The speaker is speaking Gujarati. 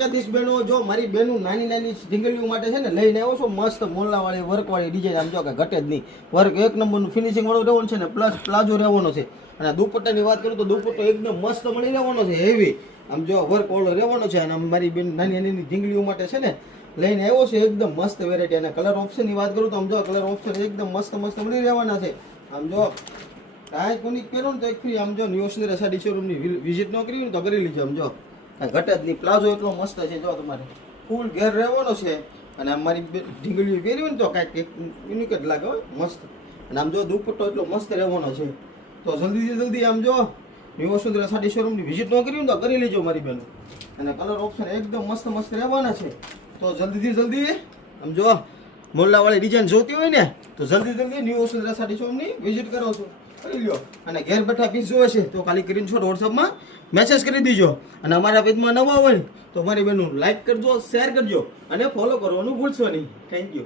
મુલાકાતીશ બહેનો, જો મારી બહેનું નાની નાની ઢીંગલીઓ માટે છે ને લઈને આવ્યો છું મસ્ત મોલાવાળી વર્કવાળી ડિઝાઇન. આમ જો કે ઘટે જ નહીં, વર્ક એક નંબરનું ફિનિશિંગ વાળું રહેવાનું છે ને પ્લસ પ્લાઝો રહેવાનો છે. અને દુપટ્ટાની વાત કરું તો દુપટ્ટો એકદમ મસ્ત મળી રહેવાનો છે, હેવી. આમ જો વર્ક વાળો રહેવાનો છે. અને મારી બેન નાની નાની ઢીંગલીઓ માટે છે ને લઈને આવ્યો છે એકદમ મસ્ત વેરાયટી. અને કલર ઓપ્શનની વાત કરું તો આમ જો કલર ઓપ્શન એકદમ મસ્ત મસ્ત મળી રહેવાના છે. આમ જો કાંઈ કોની પહેરો ને તો એક ફ્રી. આમ જો ન્યૂ વસુંધરા સાડી શોરૂમની વિઝિટ ન કરી ને તો કરી લીજો. આમ જો કાંઈ ઘટે જ નહીં, પ્લાઝો એટલો મસ્ત છે. જો તમારે ફૂલ ઘેર રહેવાનો છે. અને અમારી ઢીંગલીઓ પહેરી હોય ને તો કાંઈક યુનિક જ લાગે હોય, મસ્ત. અને આમ જો દુપટ્ટો એટલો મસ્ત રહેવાનો છે. તો જલ્દીથી જલ્દી આમ જો ન્યૂ વસુંધરા સાડી શોરૂમની વિઝિટ ન કરી હોય ને તો કરી લેજો મારી બહેનો. અને કલર ઓપ્શન એકદમ મસ્ત મસ્ત રહેવાના છે. તો જલ્દીથી જલ્દી આમ જો મોલ્લાવાળી ડિઝાઇન જોતી હોય ને તો જલ્દી ન્યૂ વસુંધરા સાડી શોરૂમની વિઝિટ કરો છો કરી લો. અને ઘેર બેઠા પીસ જોવે છે તો ખાલી સ્ક્રીનશોટ વોટ્સઅપમાં મેસેજ કરી દીજો. અને અમારા પેજમાં નવા હોય તો મારી બહેનું લાઈક કરજો, શેર કરજો અને ફોલો કરવાનું ભૂલશો નહીં. Thank you.